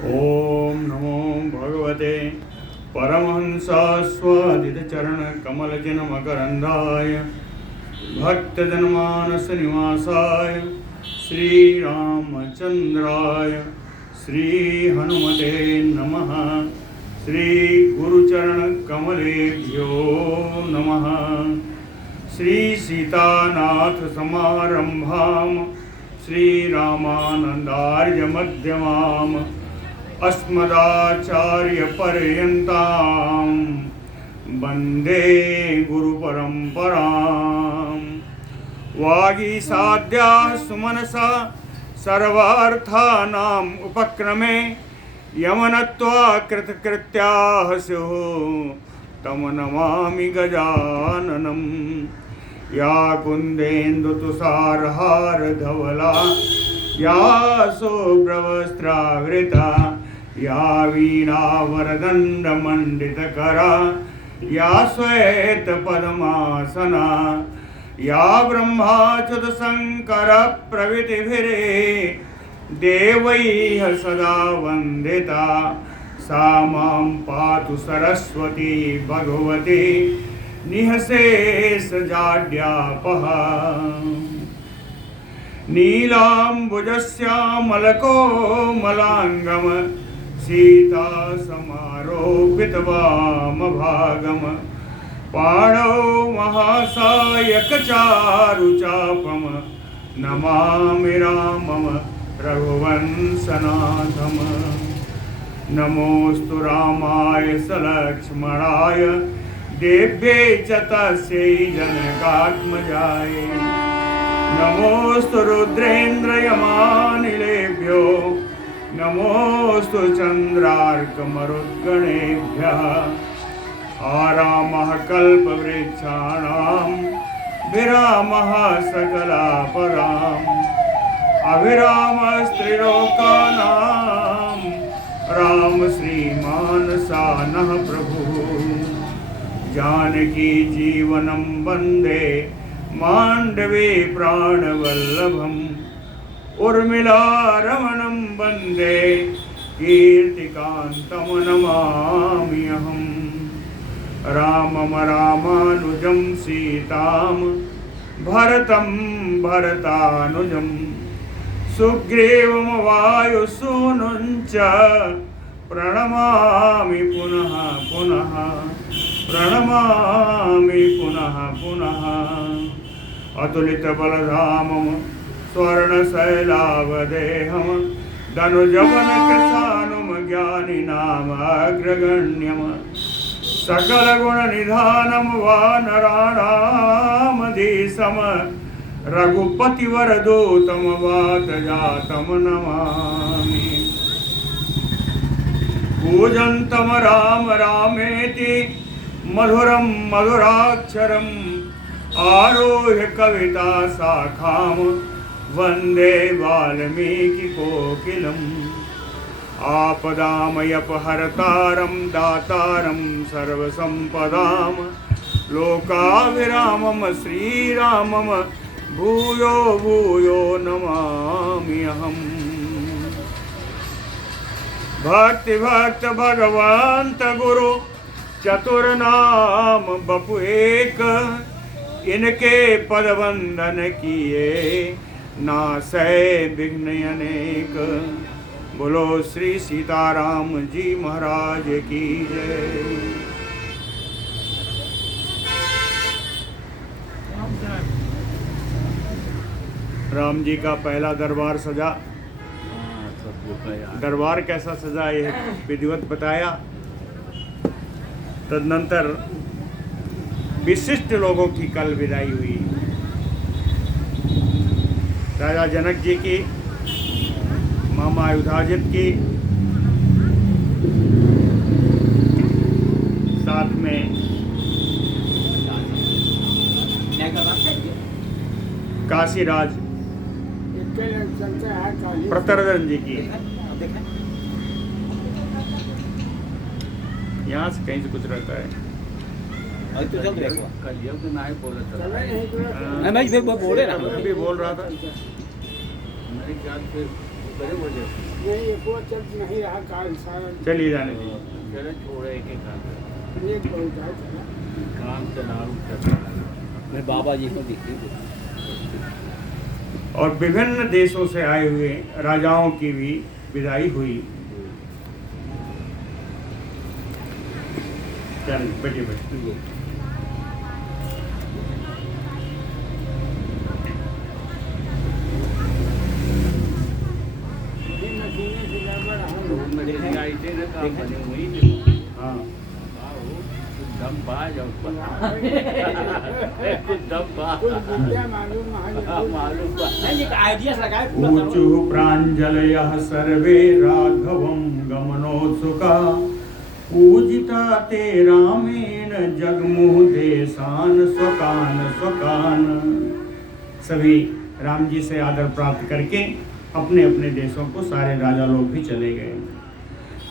ओम नमो भगवते परमहंसास्वादितचरणकमलजनमकरन्दाय भक्तजनमानसनिवासाय श्रीरामचन्द्राय श्रीहनुमते नमः। श्रीगुरुचरणकमलेभ्यो नमः। श्रीसीतानाथसमारम्भां श्रीरामानन्दार्यमध्यमाम् अस्मदाचार्यपर्यन्तां वन्दे गुरुपरम्पराम्। वागीसाद्याः सुमनसा सर्वार्थानाम् उपक्रमे यमनत्वा कृतकृत्याः स्युः तं नमामि गजाननम्। या कुन्देन्दुतुषारहारधवला या शुभ्रवस्त्रावृता या वीणावरदण्डमण्डितकरा या श्वेतपद्मासना या ब्रह्माच्युतशङ्करप्रभृतिभिः देवैः सदा वन्दिता सा मां पातु सरस्वती भगवती निःशेषजाड्यापहा। नीलाम्बुजश्यामलकोमलाङ्गं सीतासमारोपितवामभागं पाणौ महासायकचारुचापं नमामि रामं रघुवंशनाथं। नमोऽस्तु रामाय सलक्ष्मणाय देव्यै च तस्यै जनकात्मजाय। नमोऽस्तु रुद्रेन्द्रयमानिलेभ्यो नमोऽस्तु चन्द्रार्कमरुद्गणेभ्यः। आरामः कल्पवृक्षाणां विरामः सकलापदाम् अभिरामस्त्रिलोकानां राम श्रीमानसानः प्रभुः। जानकी जीवनं वन्दे माण्डवे प्राणवल्लभम् उर्मिलारमणं वन्दे कीर्तिकान्तं नमामि अहम्। रामं रामानुजं सीतां भरतं भरतानुजं सुग्रीवं वायुसूनुं च प्रणमामि पुनः पुनः प्रणमामि पुनः पुनः। अतुलितबलधामं स्वर्णशैलावदेहं धनुजवनकृशानुं ज्ञानिनामग्रगण्यं सकलगुणनिधानं वानराणामधीशं रघुपतिवरदूतं वातजातं नमामि। पूजन्तं राम रामेति मधुरं मधुराक्षरम् आरुह्य कविता शाखां वन्दे वाल्मीकिकोकिलम्। आपदामयपहर्तारं दातारं सर्वसम्पदां लोकाभिरामं श्रीरामं भूयो भूयो नमामि अहम्। भक्ति भक्त भगवंत गुरु चतुर्नाम बपु एक इनके पद वंदन किए नासै विघ्न अनेक। बोलो श्री सीताराम जी महाराज की जय। राम जी का पहला दरबार सजा। दरबार कैसा सजा यह विधिवत बताया। तदनंतर विशिष्ट लोगों की कल विदाई हुई। राजा जनक जी की, मामा युधाजित की, साथ में काशीराज प्रतरदन जी की। यहाँ से कहीं से कुछ रहता है। बोले ना भी बोल रहा था। मेरी जान फिर नहीं वो चल नहीं रहा काल सारा चलिए जाने दीजिए। चलो छोड़े के काम एक बहुत है चला काम चलाऊ करना। मैं बाबा जी को दिखी और विभिन्न देशों से आए हुए राजाओं की भी विदाई हुई। चलिए बैठिए बैठिए। ये मशीनें से गड़बड़ है मेरे आई थे ना काम बने हुई हाँ दम बाज और कुछ दम बाज कुछ विद्या मालूम मालूम आइडिया लगाए ऊचु प्राञ्जलयः सर्वे राघवं गमनोत्सुका पूजिता ते रामेण जगमुह देशान स्वकान स्वकान। सभी राम जी से आदर प्राप्त करके अपने अपने देशों को सारे राजा लोग भी चले गए।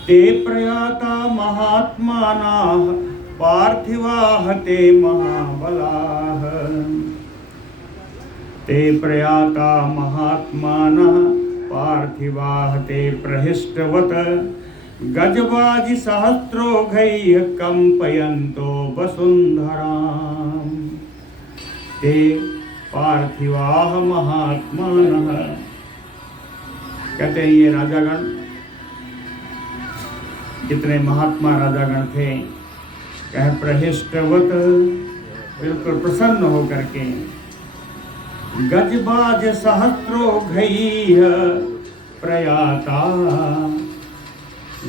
ते प्रयाता महात्मानाः पार्थिवाः ते महाबलाः। ते प्रयाता महात्मानः पार्थिवाः ते प्रहिष्टवत् गजबाजि सहस्रोघैः कंपयन्तो वसुन्धराम्। ते पार्थिवाः महात्मानः। कहते हैं ये राजागण कितने महात्मा राजागण थे, कह प्रहिष्टवत बिल्कुल प्रसन्न होकर के गजबाज सहस्रोघैः प्रयाता।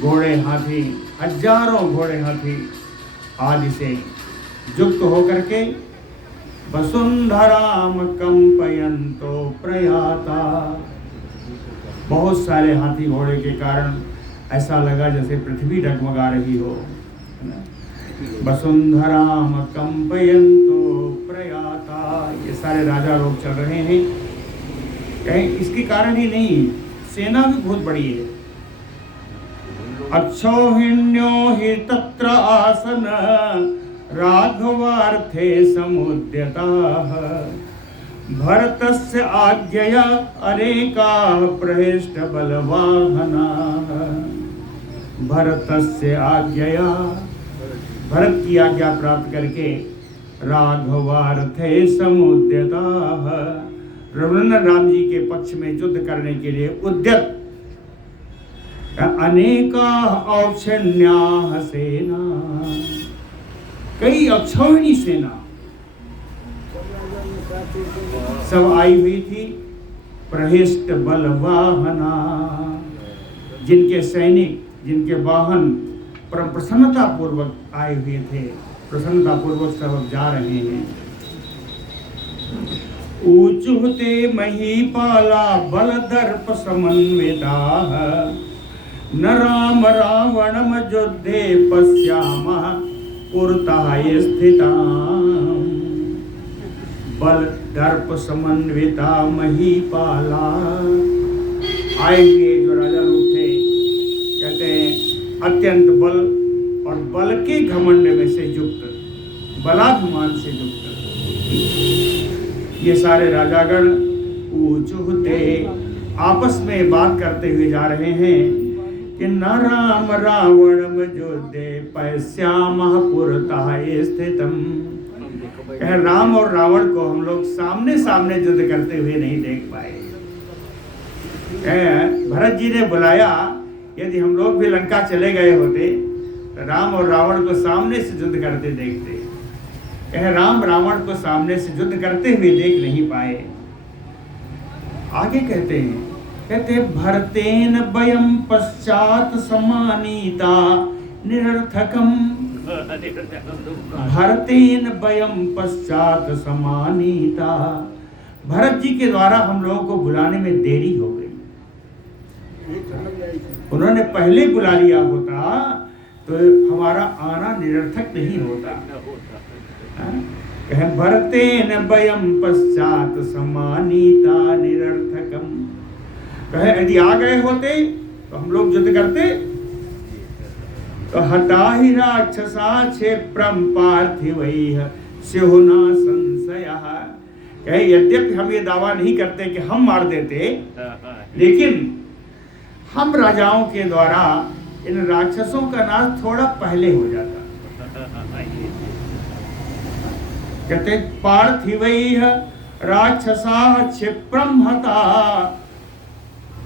घोड़े हाथी हजारों घोड़े हाथी आदि से युक्त होकर के वसुंधराम कंपयन्तो प्रयाता। बहुत सारे हाथी घोड़े के कारण ऐसा लगा जैसे पृथ्वी डगमगा रही हो। वसुंधराम कंपयन्तो प्रयाता। ये सारे राजा लोग चल रहे हैं, कहीं इसके कारण ही नहीं, सेना भी बहुत बड़ी है। अक्षौहिण्यो हि तत्र आसन राघवार्थे समुद्यताः। भरतस्य आज्ञया अनेकाः प्रहिष्ट बलवाहनाः। भरतस्य आज्ञया, भरत की आज्ञा प्राप्त करके राघवार्थे समुद्यताः। रघुनंदन राम जी के पक्ष में युद्ध करने के लिए उद्यत अनेका औक्षण्याः सेना। कई अक्षौहिणी सेना सब आई हुई थी। प्रहिष्ट बलवाहना, जिनके सैनिक जिनके वाहन प्रसन्नता पूर्वक आए हुए थे, प्रसन्नता पूर्वक सब जा रहे हैं। ऊचुहते महीपाला बल दर्प समन्विताः। न राम रावणम युद्धे पश्यामः पुरतः स्थिताम्। बल दर्प समन्विता महीपाला। आए हुए जो राजा लोग थे, कहते हैं अत्यंत बल और बल के घमंड में से युक्त, बलाभिमान से युक्त ये सारे राजागण ऊचुहते आपस में बात करते हुए जा रहे हैं कि न राम रावणम युद्धे पश्यामः पुरतः स्थितम्। कह राम और रावण को हम लोग सामने सामने युद्ध करते हुए नहीं देख पाए। भरत जी ने बुलाया, यदि हम लोग भी लंका चले गए होते तो राम और रावण को सामने से युद्ध करते देखते। कह राम रावण को सामने से युद्ध करते हुए देख नहीं पाए। आगे कहते हैं भरतेन वयं पश्चात समानीता निरर्थकम। भरतेन वयं पश्चात समानीता। भरत जी के द्वारा हम लोगों को बुलाने में देरी हो गई। उन्होंने पहले बुला लिया होता तो हमारा आना निरर्थक नहीं होता। कह भरतेन वयं पश्चात समानीता निरर्थकम। कहे यदि आ गए होते तो हम लोग युद्ध करते। तो हता ही राक्षसा क्षेत्रम पार्थिवैः स्युना संशयः। कहे यद्यपि हम ये दावा नहीं करते कि हम मार देते, लेकिन हम राजाओं के द्वारा इन राक्षसों का नाश थोड़ा पहले हो जाता। कहते पार्थिवैः राक्षसा क्षिप्रम हता,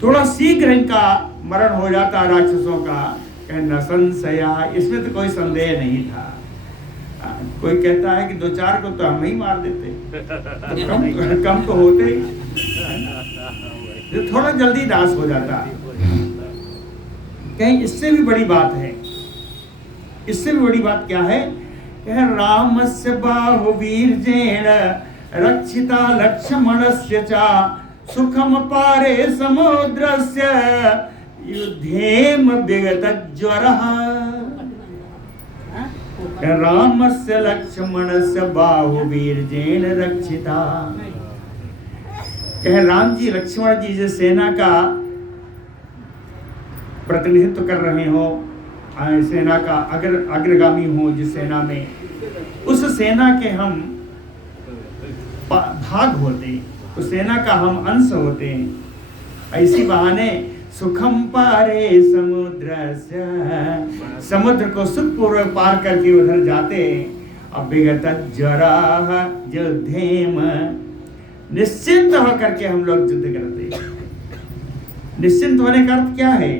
थोड़ा शीघ्र इनका मरण हो जाता राक्षसों का। न संशया, इसमें तो कोई संदेह नहीं था। कोई कहता है कि 2-4 को तो हम ही मार देते, तो कम तो होते ही, थोड़ा जल्दी नाश हो जाता। कहीं इससे भी बड़ी बात है, इससे भी बड़ी बात क्या है? रामस्य बाहुवीर्येण रक्षिता लक्ष्मणस्य च सुखम पारे समुद्रस्य युद्धेम विगतज्वरः। रामस्य लक्ष्मणस्य बाहुवीर्येण रक्षिता। कह राम जी लक्ष्मण जी जो सेना का प्रतिनिधित्व कर रहे हो, सेना का अग्रगामी हो जिस सेना में, उस सेना के हम भाग होते, उस सेना का हम अंश होते हैं। ऐसी बहाने सुखम पारे समुद्रस्य, समुद्र को सुखपूर्वक पार करके उधर जाते। अब विगत ज्वराः युद्धेम, निश्चिंत होकर के हम लोग युद्ध करते। निश्चिंत होने का अर्थ क्या है?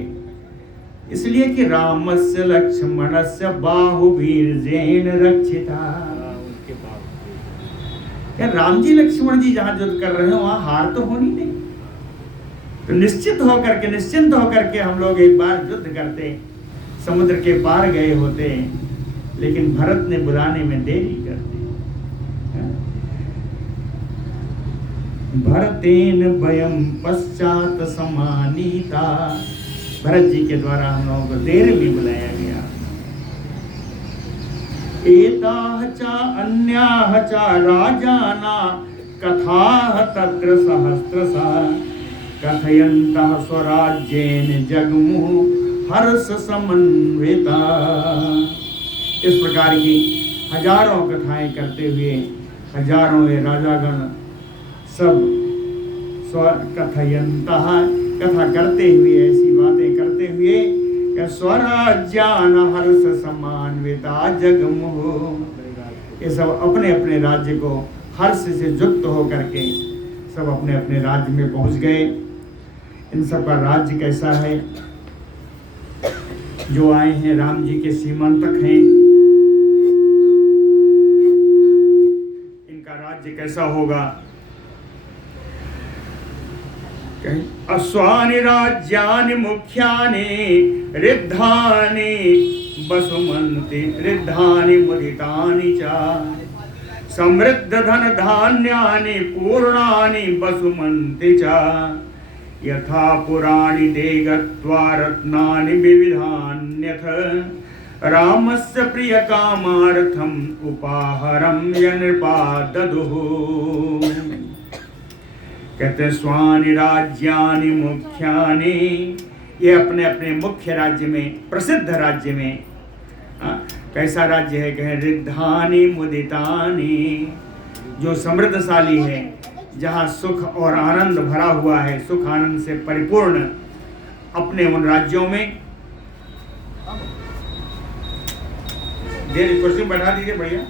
इसलिए कि रामस्य लक्ष्मणस्य बाहुवीर्येण रक्षिता। क्या राम जी लक्ष्मण जी जहां युद्ध कर रहे हो वहां हार तो होनी नहीं। तो निश्चिंत होकर के हम लोग एक बार युद्ध करते, समुद्र के पार गए होते, लेकिन भरत ने बुलाने में देरी कर दी। भरतेन वयं पश्चात समानीता, भरत जी के द्वारा हम लोगों को देर में बुलाया गया। एताः च अन्याः च राजाना कथाः तत्र सहस्रशः कथयन्तः स्वराज्येन जगमुः हर्ष समन्विता। इस प्रकार की हजारों कथाएं करते हुए हजारों ये राजागण सब कथयन्तः, कथा करते हुए, ऐसी बातें करते हुए, स्वराज्यान हर्ष समान्विता जगमुः, ये सब अपने अपने राज्य को हर्ष से युक्त होकर के सब अपने अपने राज्य में पहुंच गए। इन सब का राज्य कैसा है? जो आए हैं राम जी के सीमांतक हैं, इनका राज्य कैसा होगा? अश्वानि राज्यानि मुख्यानि रिद्धानि वसुमन्ति रिद्धानि मुदितानि च समृद्ध धन धान्यानि पूर्णानि वसुमन्ति च यथा पुराणि ते गत्वा रत्नानि विविधान्यथ रामस्य प्रिय कामार्थम उपाहरम यनृपा ददुः। कहते स्वानि राज्यानि मुख्यानि, ये अपने अपने मुख्य राज्य में, प्रसिद्ध राज्य में, कैसा राज्य है? कहे रिद्धानि मुदितानि, जो समृद्धशाली है, जहाँ सुख और आनंद भरा हुआ है, सुख आनंद से परिपूर्ण अपने उन राज्यों में। देर कुर्सी बैठा दीजिए बढ़िया।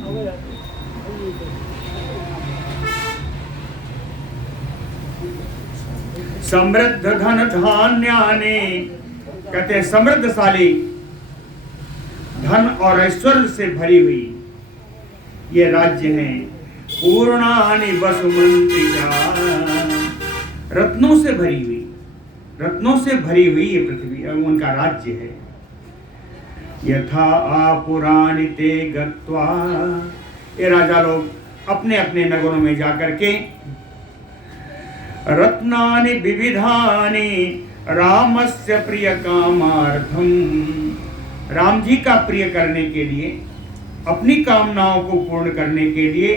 समृद्ध धन धान्यानि, कहते हैं समृद्धशाली धन और ऐश्वर्य से भरी हुई ये राज्य हैं। पूर्णानि वसुमन्ति च, रत्नों से भरी हुई, रत्नों से भरी हुई ये पृथ्वी, उनका राज्य है। यथा आपुराणि ते गत्वा, ये राजा लोग अपने अपने नगरों में जाकर के रत्नानि विविधानि रामस्य प्रिय कामार्थम, राम जी का प्रिय करने के लिए, अपनी कामनाओं को पूर्ण करने के लिए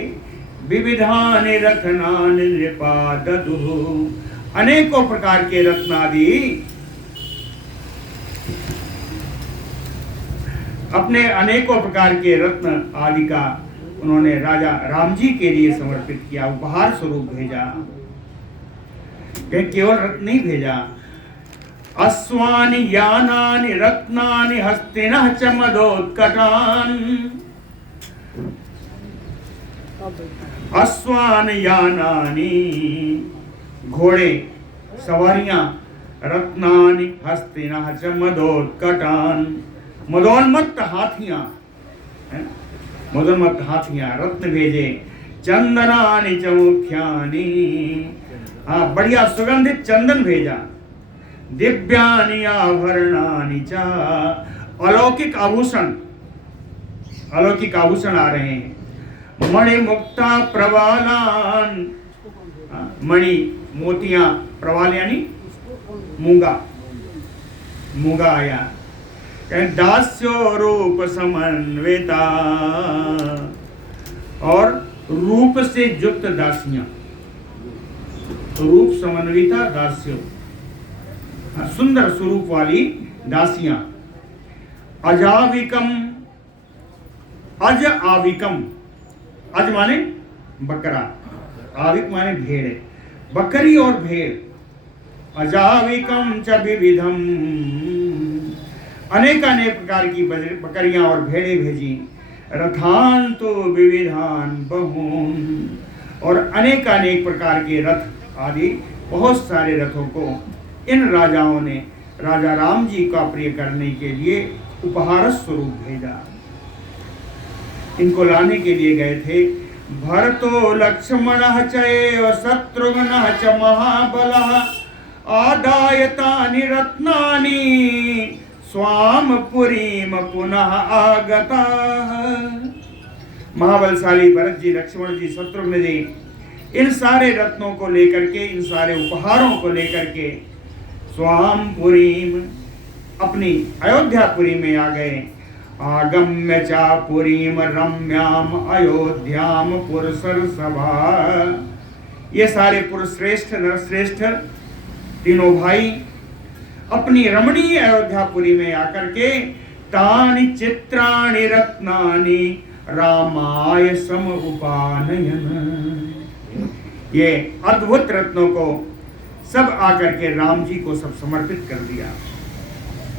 विविधानि रत्नानि नृपा ददुः, अनेकों प्रकार के रत्नादि अपने अनेकों प्रकार के रत्न आदि का उन्होंने राजा राम जी के लिए समर्पित किया, उपहार स्वरूप भेजा। केवल रत्न नहीं भेजा, अश्वानि यानानि रत्नानि हस्तिनः च मदोत्कटान्। अश्वान यानानि घोड़े सवारियां, रत्नानि हस्तिनः च मदोत्कटान् मदोन्मत्त हाथियां, मदोन्मत्त हाथियां, रत्न भेजे, चंदनानि च मुख्यानि, हाँ बढ़िया सुगंधित चंदन भेजा, दिव्यानि आभरणानि च, अलौकिक आभूषण, अलौकिक आभूषण आ रहे हैं, मणि मुक्ता प्रवालान, मणि मोतियां, प्रवाल यानी मूंगा, मूंगा आया, दास्यो रूप समन्विता, और रूप से युक्त दासियां, रूप समन्विता दास्यो, सुंदर स्वरूप वाली दासियां, अजाविकम, अज आविकम, अज माने बकरा, आविक माने भेड़, बकरी और भेड़, अजाविकम च विविधम, अनेक अनेक प्रकार की बकरियां और भेड़े भेजी, रथान तो विविधान बहून, और अनेक अनेक प्रकार के रथ आदि बहुत सारे रथों को इन राजाओं ने राजा राम जी का प्रिय करने के लिए उपहार स्वरूप भेजा। इनको लाने के लिए गए थे भरतो लक्ष्मणः चैव शत्रुघ्नः च महाबलः आदायतानि रत्नानि स्वाम पुरीम पुनः आगताः। महाबलशाली भरत जी, लक्ष्मण जी, शत्रुघ्न जी इन सारे रत्नों को लेकर के, इन सारे उपहारों को लेकर के स्वाम पुरीम, अपनी अयोध्यापुरी में आ गए। आगम्य चा पुरीम रम्याम अयोध्याम पुरसर सभा, ये सारे पुरुषश्रेष्ठ नरश्रेष्ठ तीनों भाई अपनी रमणीय अयोध्यापुरी में आकर के तानि चित्राणि रत्नानि रामाय सम उपानयन, ये अद्भुत रत्नों को सब आकर के राम जी को सब समर्पित कर दिया,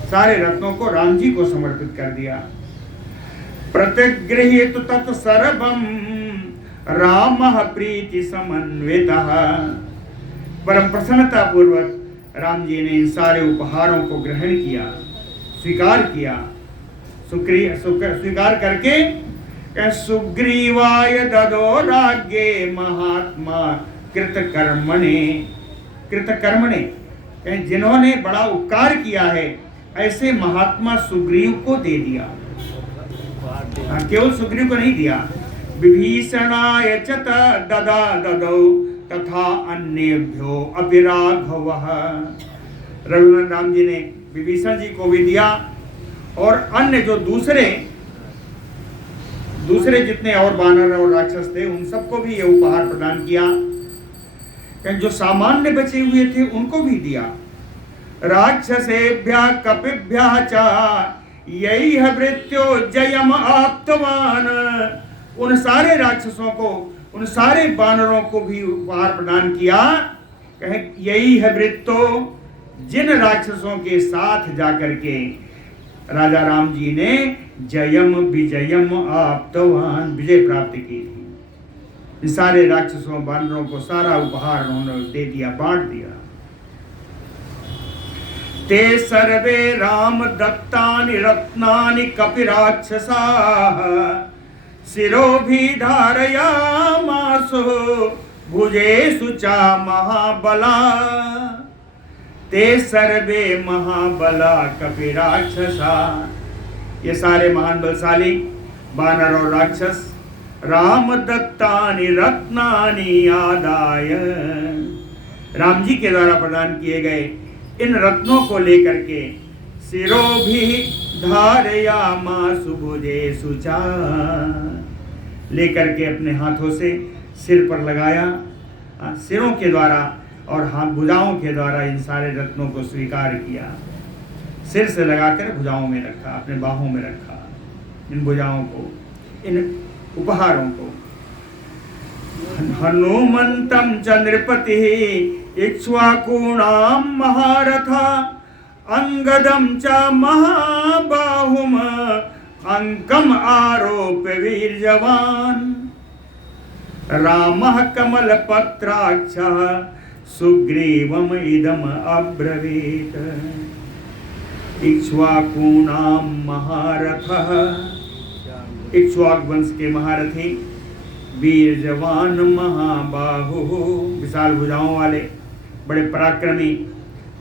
सारे रत्नों को राम जी को समर्पित कर दिया। प्रतिगृहीत तत् सर्वम रामः प्रीति समन्वितः, परम प्रसन्नता पूर्वक राम जी ने इन सारे उपहारों को ग्रहण किया, स्वीकार किया, स्वीकार करके सुग्रीवाय ददो राज्ञे महात्मा कृतकर्मणे, कृतकर्मणे जिन्होंने बड़ा उपकार किया है ऐसे महात्मा सुग्रीव को दे दिया, केवल सुग्रीव को नहीं दिया, विभीषणाय च ददा ददौ तथा अन्येभ्यो अपि राघवः, रघुनाथ राम जी ने विभीषण जी को भी दिया और अन्य जो दूसरे जितने और वानर और राक्षस थे उन सबको भी ये उपहार प्रदान किया। जो सामान्य बचे हुए थे उनको भी दिया। राक्षसेभ्यः कपिभ्यः च यैह मृत्यो जयम आप्तवान, उन सारे राक्षसों को, उन सारे वानरों को भी उपहार प्रदान किया। कहे यही है वृत्तो, जिन राक्षसों के साथ जाकर के राजा राम जी ने जयम विजयम आप्तवान, विजय प्राप्त की थी। इन सारे राक्षसों वानरों को सारा उपहार उन्होंने दे दिया, बांट दिया। ते सर्वे राम दत्तानि रत्नानि कपिराक्षसाः शिरोभिधारयामासु भुजेषु च महाबला, ते सर्वे महाबला कपिराक्षसा, ये सारे महान बलशाली वानर और राक्षस राम दत्तानि रत्नानि आदाय, राम जी के द्वारा प्रदान किए गए इन रत्नों को लेकर के शिरोभिधारयामासु भुजेषु च, लेकर के अपने हाथों से सिर पर लगाया, सिरों के द्वारा और हाथ भुजाओं के द्वारा इन सारे रत्नों को स्वीकार किया। सिर से लगाकर भुजाओं में रखा, अपने बाहों में रखा इन भुजाओं को, इन उपहारों को। हनुमंतम च नृपति इक्ष्वाकूणाम महारथा अंगदम च महाबाहुम अंकम आरोप्य वीर जवान। रामः कमलपत्राक्षः सुग्रीवम इदम अब्रवीत। इक्ष्वाकूणां महारथः, इक्ष्वाक वंश के महारथी, वीर जवान महाबाहु, विशाल भुजाओं वाले, बड़े पराक्रमी,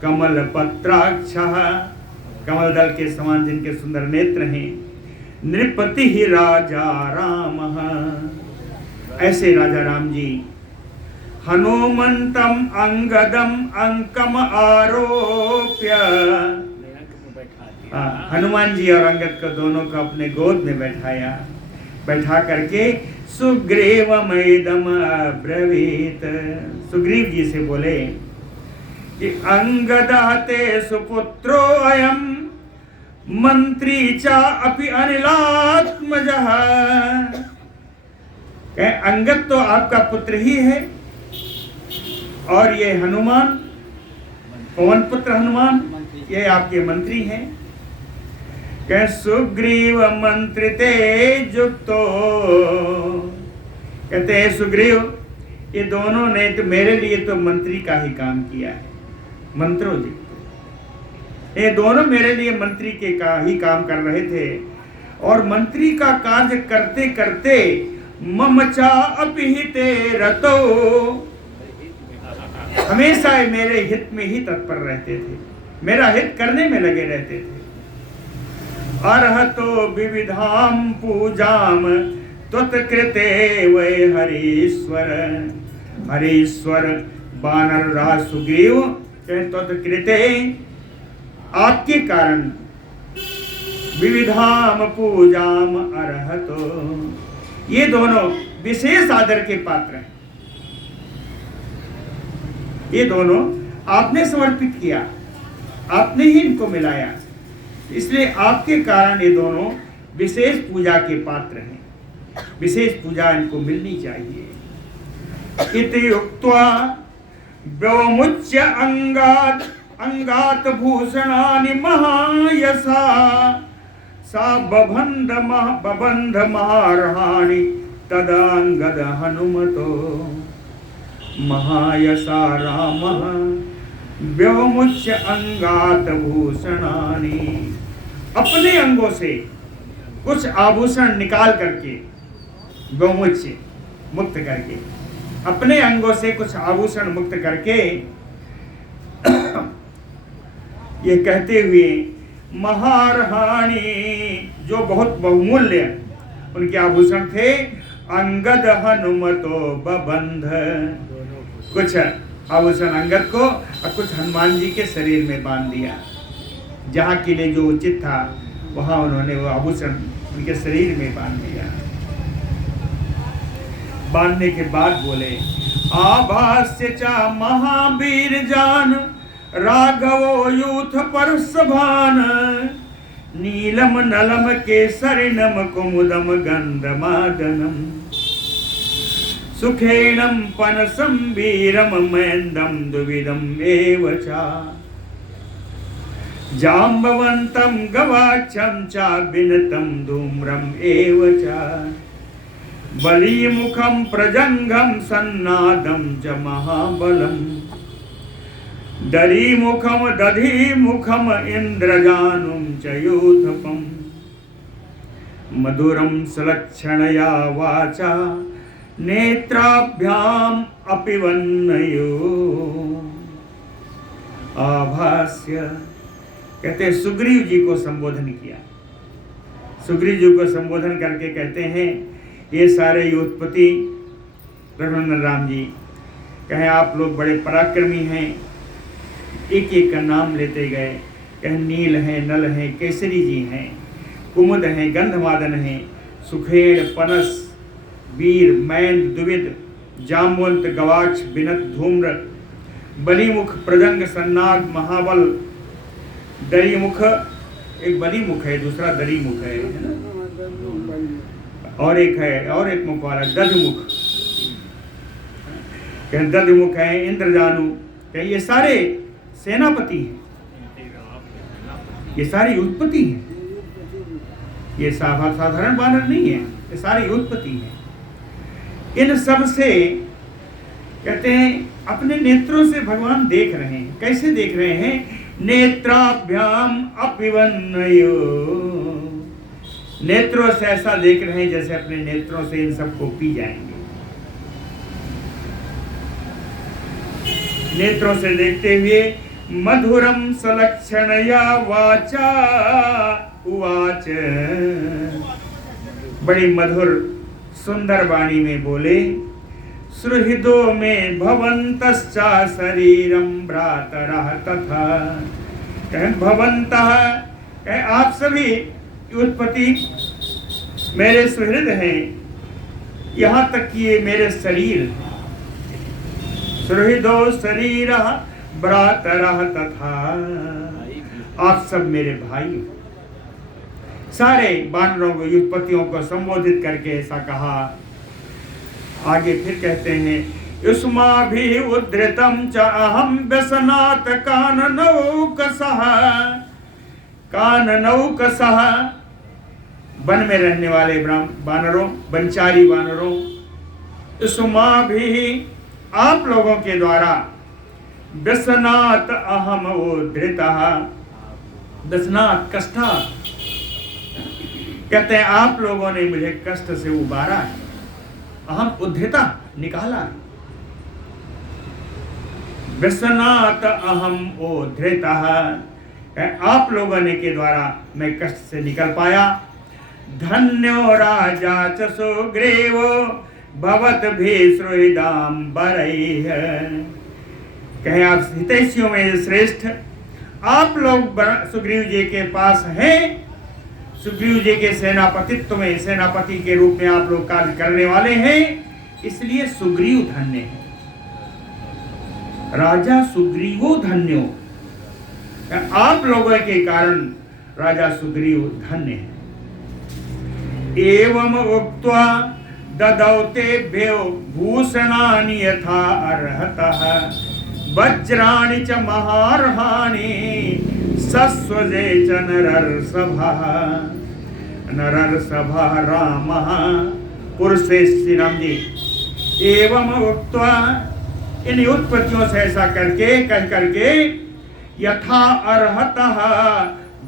कमल पत्राक्षः, कमल दल के समान जिनके सुंदर नेत्र हैं, नृपति ही राजा राम, ऐसे राजा राम जी। हनुमंतम अंगदम अंकम आरोप्य, हनुमान जी और अंगद को दोनों को अपने गोद में बैठाया, बैठा करके सुग्रीवमैदम अब्रवीत, सुग्रीव जी से बोले कि अंगदहते सुपुत्रो अयम मंत्री चा अपि अनिलात्मजः। अंगद तो आपका पुत्र ही है और ये हनुमान, पवन पुत्र हनुमान, ये आपके मंत्री हैं। कह सुग्रीव मंत्रिते जुक्तो, कहते हैं सुग्रीव ये दोनों ने तो मेरे लिए तो मंत्री का ही काम किया है, मंत्रो जी, ये दोनों मेरे लिए मंत्री के का ही काम कर रहे थे और मंत्री का कार्य करते करते ममचा अपिहिते रतो, हमेशा मेरे हित में ही तत्पर रहते थे, मेरा हित करने में लगे रहते थे। अर्हतो विविधाम पूजाम त्वत्कृते वै हरीश्वर, हरीश्वर बानर राज सुग्रीव त्वत्कृते, आपके कारण विविधाम पूजाम अर्हतो, ये दोनों विशेष आदर के पात्र हैं। ये दोनों आपने समर्पित किया, आपने ही इनको मिलाया, इसलिए आपके कारण ये दोनों विशेष पूजा के पात्र हैं, विशेष पूजा इनको मिलनी चाहिए। इति उक्त्वा व्योमुच्य अंगात भूषणानि महायसा, सा बबंध महारहाणि तदांगद हनुमतो, महायसा रामः व्योमुच्य अंगात भूषणानि, अपने अंगों से कुछ आभूषण निकाल करके, व्योमुच्य मुक्त करके, अपने अंगों से कुछ आभूषण मुक्त करके ये कहते हुए महारहाणि, जो बहुत बहुमूल्य उनके आभूषण थे, अंगद हनुमतो बबंध, कुछ आभूषण अंगद को और कुछ हनुमान जी के शरीर में बांध दिया। जहाँ के लिए जो उचित था वहाँ उन्होंने वो आभूषण उनके शरीर में बांध दिया। बांधने के बाद बोले आभास्य चा महावीर जान, राघवो यूथ पर सभान, नीलम नलम केसरिणम कुमुदम गंधमादनम, सुखेणम पनसम वीरम महेंदम द्विविधम एव चा, जाम्बवंतम गवाक्षम चा विनतम धूम्रम एव चा, बलीमुखम प्रजंगम सन्नादम च महाबलम, दरीमुखम दधीमुखम इंद्रजानुम च यूथपम, मधुरम सलक्षणया वाचा नेत्राभ्याम अपिवन्नयो। आभास्य कहते हैं सुग्रीव जी को संबोधन किया, सुग्रीव जी को संबोधन करके कहते हैं ये सारे योधपति रघुनंदन राम जी, कहें आप लोग बड़े पराक्रमी हैं, एक एक का नाम लेते गए, कहें नील हैं, नल हैं, केसरी जी हैं, कुमुद हैं, गंधमादन हैं, सुखेड़, पनस, वीर, मैंद, द्विविद, जामवंत, गवाक्ष, बिनत, धूम्र, बलीमुख, प्रजंग, सन्नाग, महाबल, दरीमुख, एक बलीमुख है, दूसरा दरीमुख है ना? और एक है, और एक मुख वाला दधमुख, दधमुख है, इंद्रजानु, ये सारे सेनापति हैं, ये सारी उत्पत्ति है, ये साधारण वानर नहीं है, ये सारी उत्पत्ति है। इन सब से कहते हैं अपने नेत्रों से भगवान देख रहे हैं। कैसे देख रहे हैं? नेत्राभ्याम अपिवन्नयो, नेत्रों से ऐसा देख रहे हैं जैसे अपने नेत्रों से इन सबको पी जाएंगे। नेत्रों से देखते हुए मधुरम सलक्षणया वाचा उवाच, बड़ी मधुर सुंदर वाणी में बोले, सुहृदो में भवन्तश्चा शरीरम भ्रातरः तथा, कहें भवन्तः, कहें आप सभी उत्पत्ति मेरे सुहृद हैं, यहाँ तक कि ये मेरे शरीर, सुहृदो शरीरः भ्रातरः तथा, आप सब मेरे भाई। सारे वानरों को, उत्पत्तियों को संबोधित करके ऐसा कहा। आगे फिर कहते हैं, युष्माभिः उद्धृतं च अहं व्यसनात् काननौकसः, काननौकसः, वन में रहने वाले वानरों, वनचारी वानरों, युष्माभिः आप लोगों के द्वारा, व्यसनात् अहम उद्धृतः, व्यसनात् कष्टात्, कहते हैं आप लोगों ने मुझे कष्ट से उबारा है, अहम उद्धृता, निकाला है, व्यसनात् अहम उद्धृतः, आप लोगों ने के द्वारा मैं कष्ट से निकल पाया। धन्यो राजा च सुग्रीवो भवद्भिः सुहृदाम्बरैः, कहें आप हितैषियों में श्रेष्ठ आप लोग सुग्रीव जी के पास हैं, सुग्रीव जी के सेनापतित्व में, सेनापति के रूप में आप लोग कार्य करने वाले हैं, इसलिए सुग्रीव धन्य है। राजा सुग्रीवो धन्यो, आप लोगों के कारण राजा सुग्रीव धन्य है। एवं उक्त्वा ददौ तेभ्यो भूषणानि यथा अर्हतः, वज्राणि च महार्हाणि सस्वजे च नरर्षभः, नरर्षभः रामः पुरुषे श्री राम जी। एवं उक्त्वा, इन उत्पत्तियों से ऐसा करके कह करके, यथा अर्हतः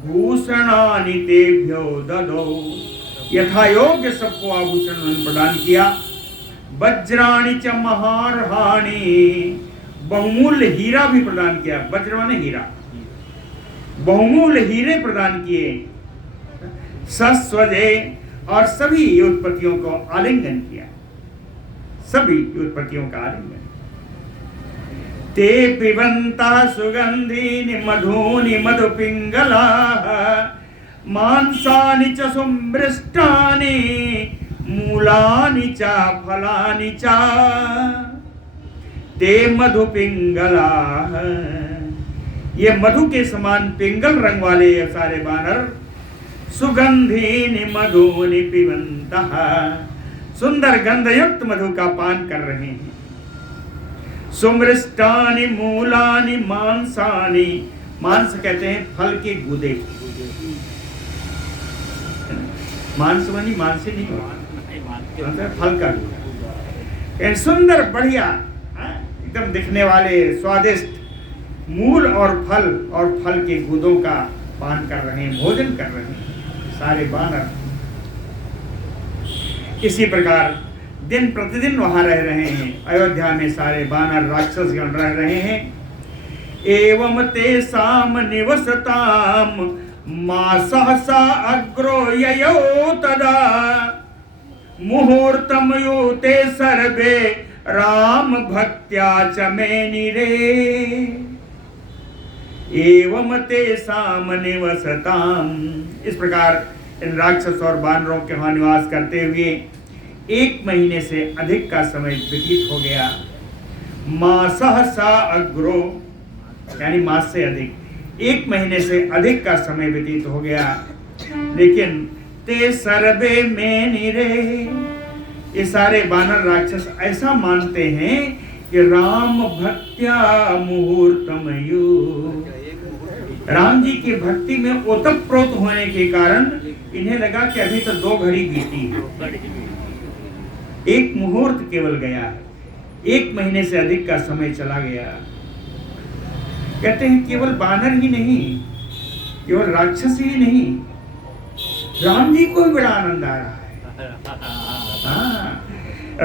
भूषणानि तेभ्यो ददौ, यथा योग्य सबको आभूषण प्रदान किया। वज्राणि च महार्हाणि, बहुमूल्य हीरा भी प्रदान किया, वज्र माने हीरा, बहुमूल्य हीरे प्रदान किए। सस्वजे, और सभी उत्पत्तियों को आलिंगन किया, सभी उत्पत्तियों का आलिंगन। ते पिबन्तः सुगंधीनि मधूनि मधुपिंगलाः, मांसानि च सुमृष्टानि मूलानि च फलानि च, ते मधुपिंगलाः, ये मधु के समान पिंगल रंग वाले ये सारे वानर, सुगंधीनि मधुनि पिबन्तः, सुंदर गंधयुक्त मधु का पान कर रहे हैं। सुमृष्टानि मूलानि मांसानि, मांस कहते हैं फल के गूदे, मांस मानी मांसे नहीं, फल का गूदा, सुंदर बढ़िया एकदम दिखने वाले स्वादिष्ट मूल और फल के गूदों का पान कर रहे हैं, भोजन कर रहे हैं सारे वानर। इसी प्रकार दिन प्रतिदिन वहां रह रहे हैं, अयोध्या में सारे वानर राक्षसगण रह रहे हैं। एवं तेषाम निवसताम मा सहसा अग्रो ययो तदा, मुहूर्तम युते सर्वे राम भक्त्या च मेनिरे। एवं तेषाम निवसताम, इस प्रकार इन राक्षस और वानरों के वहां निवास करते हुए 1 महीने से अधिक का समय व्यतीत हो गया। माह सहसा अग्रो, यानी मास से अधिक, 1 महीने से अधिक का समय व्यतीत हो गया। लेकिन ते सर्वे में निरे, ये सारे वानर राक्षस ऐसा मानते हैं कि राम भक्त्या मुहूर्तम यु, राम जी की भक्ति में ओतप्रोत होने के कारण इन्हें लगा कि अभी तो 2 घड़ी बीती है, एक मुहूर्त केवल गया है, 1 महीने से अधिक का समय चला गया। कहते हैं केवल बानर ही नहीं, केवल राक्षस ही नहीं, राम जी को भी बड़ा आनंद आ रहा है।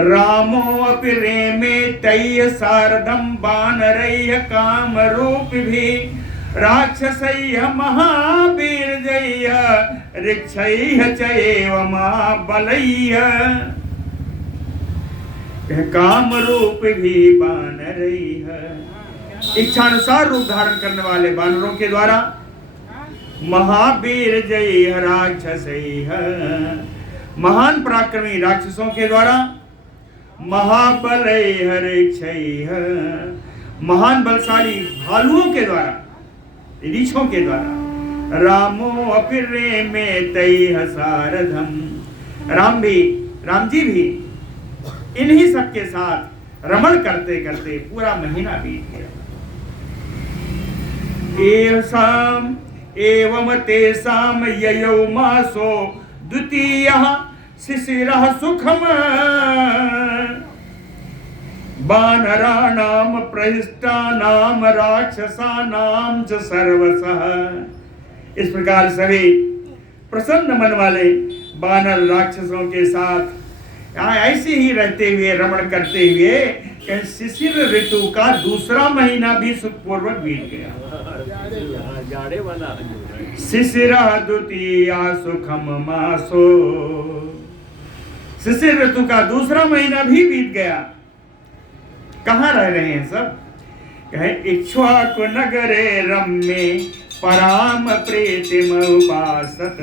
रामो अपि रेमे तय्य सारदम बानरय्य काम रूप भी राक्षसय्य महावीर्यय ऋक्षय्य चैव महाबलय्य। काम रूप भी बानरय्य, इच्छानुसार रूप धारण करने वाले बानरों के द्वारा, महावीर्यय राक्षसय्य, महान पराक्रमी राक्षसों के द्वारा, महाबलय्य ऋक्षय्य, महान बलशाली भालुओं के द्वारा, रीछों के द्वारा। रामो अपि रेमे तैः सारथम, राम जी भी इन्हीं सबके साथ रमण करते करते पूरा महीना बीत गया। एवं तेषां ययौ मासो द्वितीयः शिशिरः सुखम बानराणां प्रहिष्टानां राक्षसानां च सर्वशः। इस प्रकार सभी प्रसन्न मन वाले बानर राक्षसों के साथ ऐसे ही रहते हुए रमण करते हुए शिशिर ऋतु का दूसरा महीना भी सुखपूर्वक बीत गया। जाड़े वाला शिशिरा द्वितीया सुखम मासो, शिशिर ऋतु का दूसरा महीना भी बीत गया। कहाँ रह रहे हैं सब? कहे इक्ष्वाकु नगरे रम्ये पराम प्रीतिम उपासत।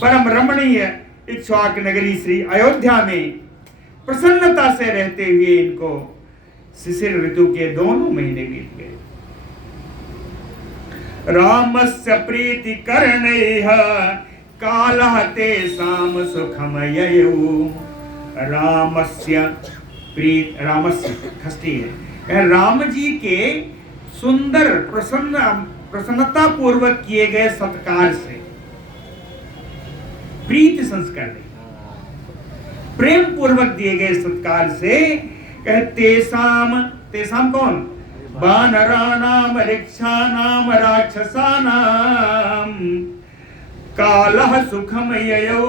परम रमणीय इक्ष्वाक नगरी श्री अयोध्या में प्रसन्नता से रहते हुए इनको शिशिर ऋतु के दोनों महीने बीत गए। रामस्य प्रीति करणैः कालः तेषां सुखम ययौ। रामस्य खष्टी है, राम जी के सुंदर प्रसन्नता पूर्वक किए गए सत्कार से, प्रीति संस्कार प्रेम पूर्वक दिए गए सत्कार से तेषाम कौन? बानराणाम ऋक्षाणाम राक्षसानाम कालः सुखम ययौ।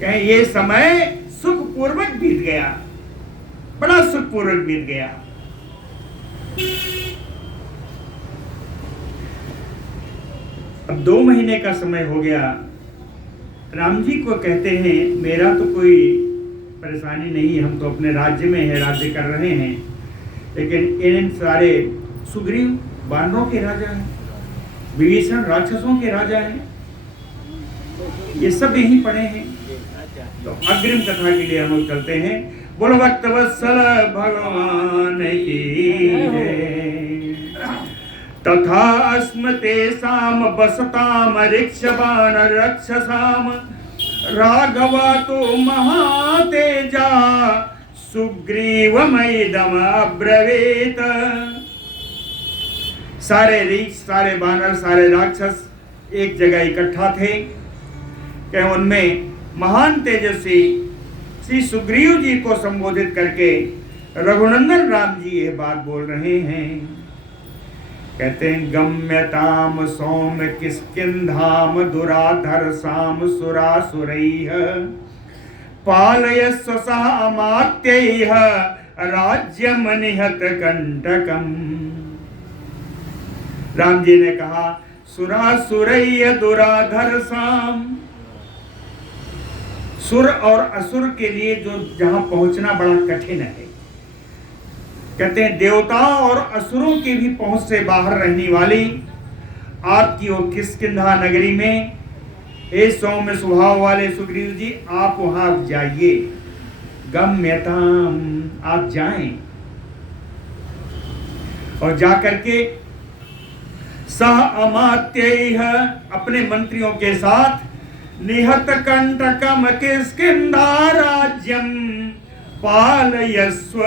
ये समय सुख पूर्वक बीत गया, बड़ा सुख पूर्वक बीत गया। अब 2 महीने का समय हो गया। राम जी को कहते हैं मेरा तो कोई परेशानी नहीं, हम तो अपने राज्य में है, राज्य कर रहे हैं, लेकिन इन सारे सुग्रीव बानरों के राजा हैं, विभीषण राक्षसों के राजा हैं, ये सब यहीं पड़े हैं। तो अग्रिम कथा के लिए हम लोग चलते हैं। बोलो भक्तवत्सल भगवान की तथा अस्मतेषां बसताम ऋक्षवान रक्षसाम राघवा तो महातेजा सुग्रीवमैदम अब्रवीत। सारे ऋक्ष, सारे बानर, सारे राक्षस एक जगह इकट्ठा थे कि उनमें महान तेजस्वी श्री सुग्रीव जी को संबोधित करके रघुनंदन राम जी ये बात बोल रहे हैं। कहते हैं गम्यताम सौम्य किष्किंधाम दुराधर साम सुरासुरैः पालयस्व सह अमात्यैः राज्यम निहत कंटकम। राम जी ने कहा सुरासुरैः दुराधर साम, सुर और असुर के लिए जो जहां पहुंचना बड़ा कठिन है। कहते हैं देवताओं और असुरों की भी पहुंच से बाहर रहने वाली आपकी वो किष्किंधा नगरी में हे सौम्य स्वभाव वाले सुग्रीव जी, आप वहां जाइए। गम्यताम, आप जाएं और जाकर के सह अमात्यैः, अपने मंत्रियों के साथ निहत कंटकम किष्किंधा राज्यम पालयस्व,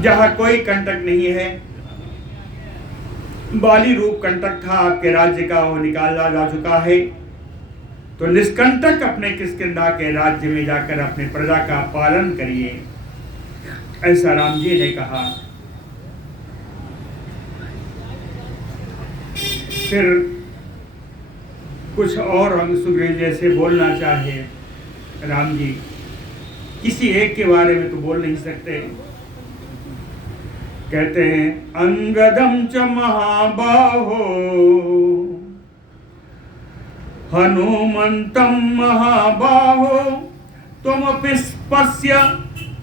जहां कोई कंटक नहीं है बाली रूप कंटक था आपके राज्य का, वो निकाला जा चुका है, तो निष्कंटक अपने किष्किंधा के राज्य में जाकर अपने प्रजा का पालन करिए, ऐसा राम जी ने कहा। फिर कुछ और हम सुग्रीव जैसे बोलना चाहे राम जी, किसी एक के बारे में तो बोल नहीं सकते। कहते हैं अंगदम च महाबाहो हनुमंतम महाबाहो त्वमपि स्पश्य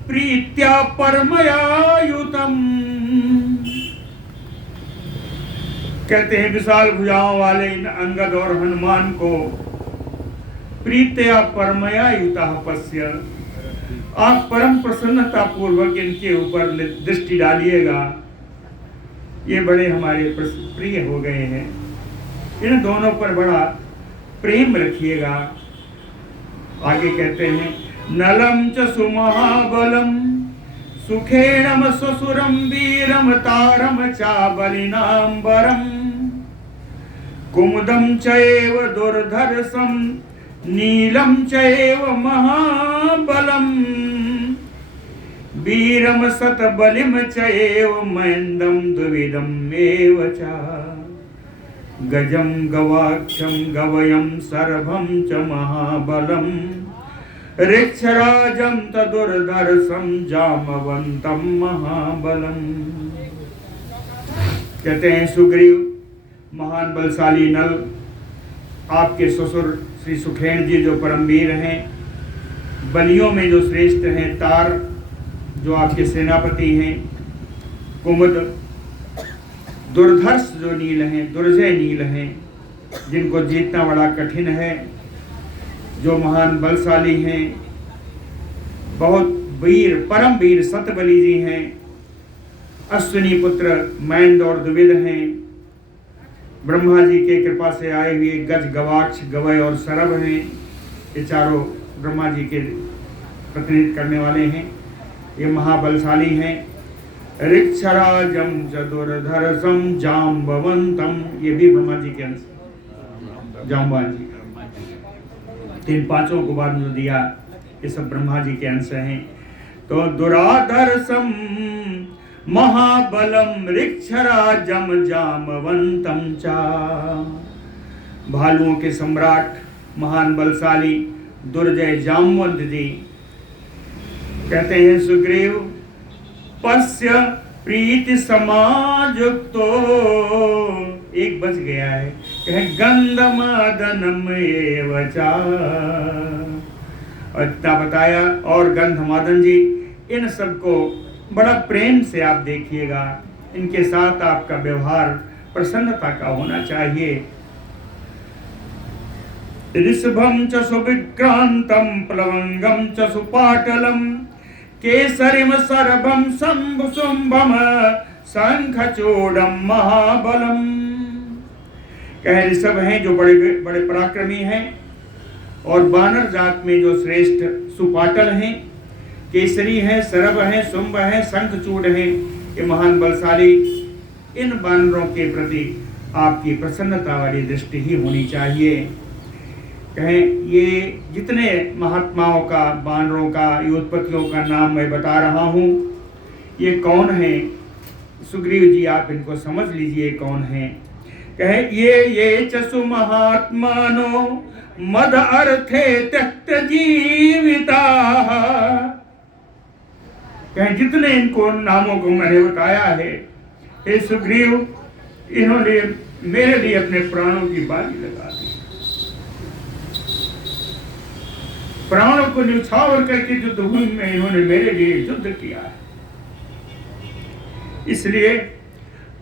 प्रीत्या परमयायुतम। कहते हैं विशाल भुजाओं वाले इन अंगद और हनुमान को प्रीत्या परमयायुता पश्य, आप परम प्रसन्नता पूर्वक इनके ऊपर दृष्टि डालिएगा, ये बड़े हमारे प्रिय हो गए हैं, इन दोनों पर बड़ा प्रेम रखिएगा। आगे कहते हैं नलम च सुमहाबलम सुखेणम ससुरम वीरम तारम चाबलिनांबरम कुमुदम चैव दुर्धर्षम नीलम चैव महाबलम वीरम सतबलिम चैव महेंद्रम द्विविधम एव च गजम गवाक्षम गवयम सर्वम च महाबलम ऋक्षराजम तदुर्धर्षम जामवंतम महाबलम। कहते हैं सुग्रीव महान बलशाली नल, आपके ससुर श्री सुखेण जी जो परमवीर हैं, बलियों में जो श्रेष्ठ हैं, तार जो आपके सेनापति हैं, कुमुद दुर्धर्ष जो नील हैं, दुर्जय नील हैं, जिनको जीतना बड़ा कठिन है, जो महान बलशाली हैं, बहुत वीर परम वीर सतबली जी हैं, अश्विनी पुत्र मैंद और द्विविध हैं, ब्रह्मा जी के कृपा से आए हुए गज गवाक्ष गवय और सरभ हैं, ये चारों ब्रह्मा जी के प्रतिनिधित्व करने वाले हैं, ये महाबलशाली हैं। ऋक्षराजम चतुर्धरसम जाम्बवंतम, ये भी ब्रह्मा जी के अंश, जाम्बान जी, इन पांचों को बाद में दिया, ये सब ब्रह्मा जी के अंश हैं। तो दुराधर्षम महाबलम ऋक्षराजम जामवंतम चा, भालुओं के सम्राट महान बलशाली दुर्जय जामवंत जी। कहते हैं सुग्रीव पश्य प्रीति समाजुक्तो, एक बच गया है, कहे गंधमादनम एव चा, इतना बताया। और गंधमादन जी, इन सबको बड़ा प्रेम से आप देखिएगा, इनके साथ आपका व्यवहार प्रसन्नता का होना चाहिए। ऋषभम च सुविक्रांतम प्लवंगम च सुपाटलम केसरिम सरभम शंभु शुंभम शंखचूडम महाबलम। कह ऋषभ हैं जो बड़े बड़े पराक्रमी हैं, और बानर जात में जो श्रेष्ठ सुपाटल हैं, केसरी हैं, सरभ हैं, शुंभ हैं, शंखचूड हैं, ये महान बलशाली। इन बानरों के प्रति आपकी प्रसन्नता वाली दृष्टि ही होनी चाहिए। कहें ये जितने महात्माओं का, बानरों का, योत्पत्तियों का नाम मैं बता रहा हूँ, ये कौन है सुग्रीव जी, आप इनको समझ लीजिए कौन है। कहे ये चसु महात्मानो मद अर्थे त्यक्त जीविता। कहे जितने इनको नामों को मैंने बताया है, हे सुग्रीव, इन्होंने मेरे लिए अपने प्राणों की बाजी लगा दी, प्राणों को न्यौछावर करके युद्ध भूमि में इन्होंने मेरे लिए युद्ध किया है। इसलिए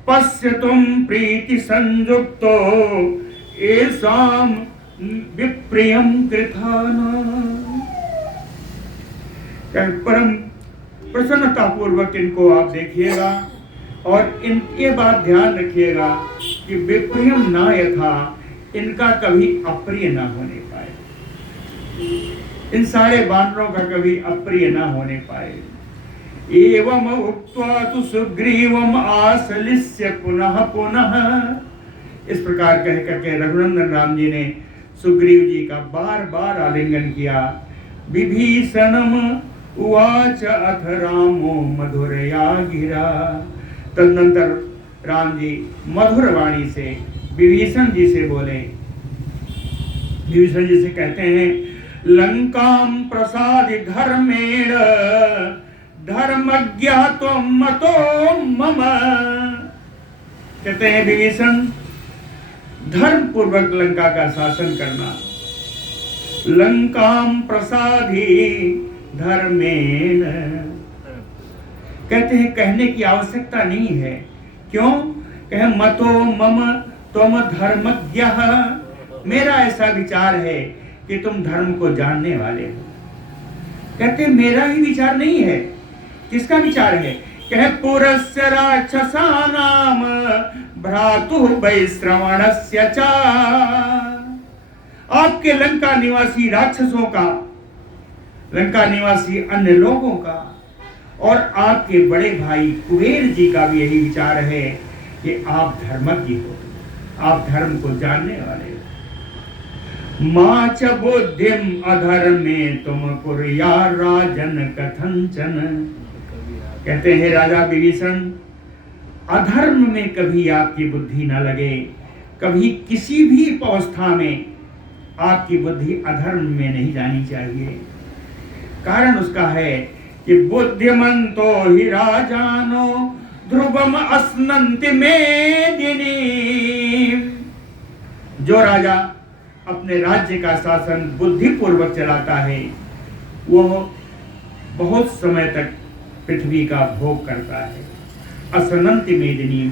पश्य तुम प्रीति संयुक्तो एसाम विप्रियम कृथाना। परम प्रसन्नता पूर्वक इनको आप देखिएगा, और ये बात ध्यान रखिएगा कि विप्रियम ना यथा, इनका कभी अप्रिय ना होने पाए, इन सारे बानरों का कभी अप्रिय ना होने पाए। एवं उक्त्वा तु सुग्रीवम आसलिस्य पुनः पुनः। इस प्रकार कह करके रघुनंदन राम जी ने सुग्रीव जी का बार बार आलिंगन किया। विभीषणम उवाच अथ रामो मधुरया गिरा। तदनंतर राम जी मधुर वाणी से विभीषण जी से बोले। विभीषण जी से कहते हैं, लंकाम प्रसाद धर्मेण धर्मज्ञा त्वं मतो मम। कहते हैं विभीषण, धर्म पूर्वक लंका का शासन करना। लंकाम प्रसादी धर्मेण, कहते हैं कहने की आवश्यकता नहीं है। क्यों? कहे मतो मम त्वम धर्मज्ञः, मेरा ऐसा विचार है कि तुम धर्म को जानने वाले हो। कहते मेरा ही विचार नहीं है, किसका विचार है? कहे पुरस्य राक्षसानाम भ्रातुः वैश्रवणस्य च। आपके लंका निवासी राक्षसों का, लंका निवासी अन्य लोगों का और आपके बड़े भाई कुबेर जी का भी यही विचार है कि आप धर्मज्ञ हो, आप धर्म को जानने वाले हो। माच बुद्धिम अधर्मे तुम कुर्या राजन कथंचन। कहते हैं राजा विभीषण, अधर्म में कभी आपकी बुद्धि न लगे, कभी किसी भी अवस्था में आपकी बुद्धि अधर्म में नहीं जानी चाहिए। कारण उसका है कि बुद्धिमंतो ही राजानो ध्रुवम अस्नन्ति मेदिनी। जो राजा अपने राज्य का शासन बुद्धि पूर्वक चलाता है, वह बहुत समय तक पृथ्वी का भोग करता है। असनंति मेदिनी,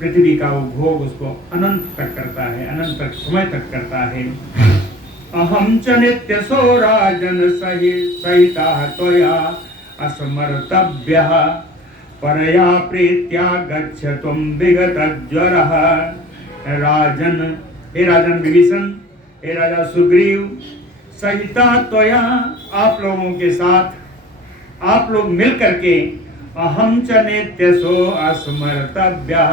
पृथ्वी का वो भोग उसको अनंत तक करता है, अनंत तक समय तक करता है। अहम च नित्यसो राजन सहिता त्वया असमर्तव्यः परया प्रीत्या गच्छतुम विगत ज्वरः। राजन, हे राजन विभीषण, हे राजा सुग्रीव, सहिता त्वया, आप लोगों के साथ आप लोग मिल करके, अहम च नित्यसो अस्मर्तव्यः,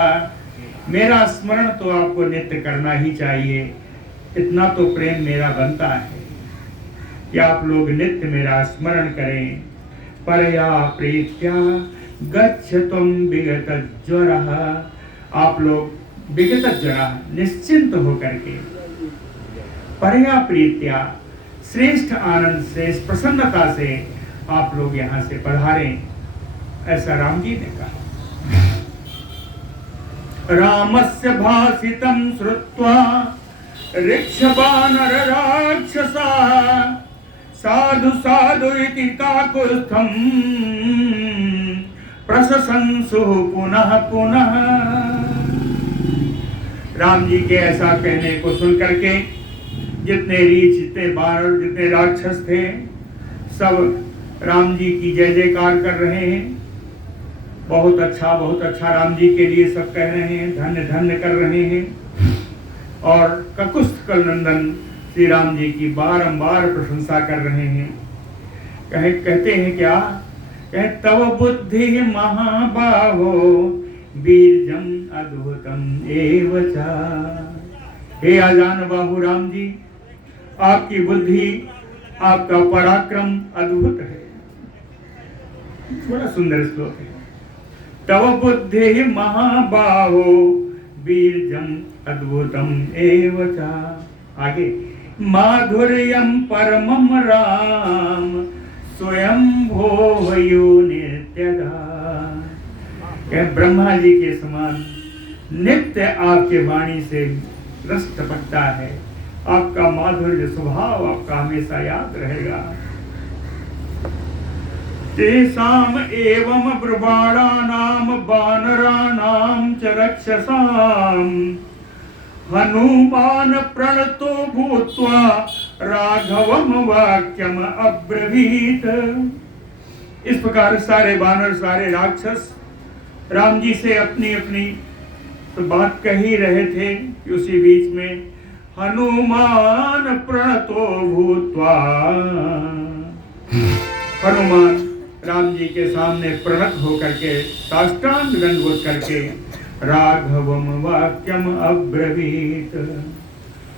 मेरा स्मरण तो आपको नित्य करना ही चाहिए। इतना तो प्रेम मेरा बनता है कि आप लोग नित्य मेरा स्मरण करें। परया प्रीत्या गच्छतुम विगत ज्वरः, आप लोग विगत ज्वरः, निश्चिंत होकर के, परया प्रीत्या, श्रेष्ठ आनंद से, प्रसन्नता से आप लोग यहाँ से पधारें, ऐसा राम जी ने कहा। रामस्य भाषितं श्रुत्वा ऋक्षवानर राक्षसा साधु साधु इति काकुत्स्थं प्रशंसुः पुनः पुनः। राम जी के ऐसा कहने को सुन करके जितने रीछ, जितने बानर, जितने राक्षस थे, सब राम जी की जय जयकार कर रहे हैं। बहुत अच्छा राम जी के लिए सब कह रहे हैं, धन्य धन्य कर रहे हैं। और ककुस्थ नंदन श्री राम जी की बारंबार प्रशंसा कर रहे हैं। कहते हैं क्या? कहे तव बुद्धि महाबाहो बीरजम अद्भुतम एव च। हे आजान बाहु राम जी, आपकी बुद्धि, आपका पराक्रम अद्भुत है। बड़ा सुंदर श्लोक है। तव बुद्धि महाबाहो बीरजम अद्भुतम एव च। आगे, माधुर्यम परमम राम स्वयं भोवयो नित्यदा। ब्रह्मा जी के समान नित्य आपके वाणी से रस टपकता है। आपका माधुर्य स्वभाव आपका हमेशा याद रहेगा। तेषाम एवं ब्रह्माणानाम वानराणाम च रक्षसाम हनुमान प्रणतो भूत्वा राघवम वाक्यम अब्रवीत। इस प्रकार सारे वानर, सारे राक्षस राम जी से अपनी अपनी तो बात कह ही रहे थे कि उसी बीच में हनुमान प्रणतो भूत्वा, हनुमान राम जी के सामने प्रणत होकर के साष्टांग दंडवत करके राघवम वाक्यम अब्रवीत।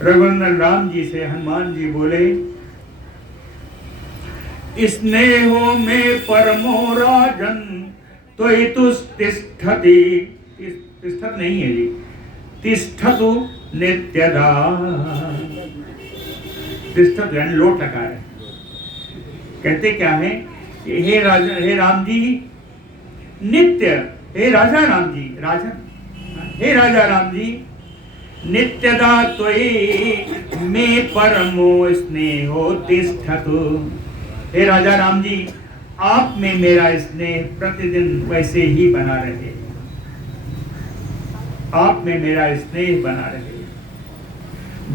रघुनंदन राम जी से हनुमान जी बोले, स्नेहो में परमो राजन त्वयि तुष्टिष्ठति, तिष्ठत नहीं है जी, तिष्ठतु नित्यदा। तिष्ठत यानी लोट लगा है। कहते क्या है, हे राम जी नित्य, हे राजा राम जी, राजन, हे राजा राम जी नित्यदा त्वयि में परमो स्नेहो तिष्ठतु। हे राजा राम जी, आप में मेरा स्नेह प्रतिदिन वैसे ही बना रहे, आप में मेरा स्नेह बना रहे।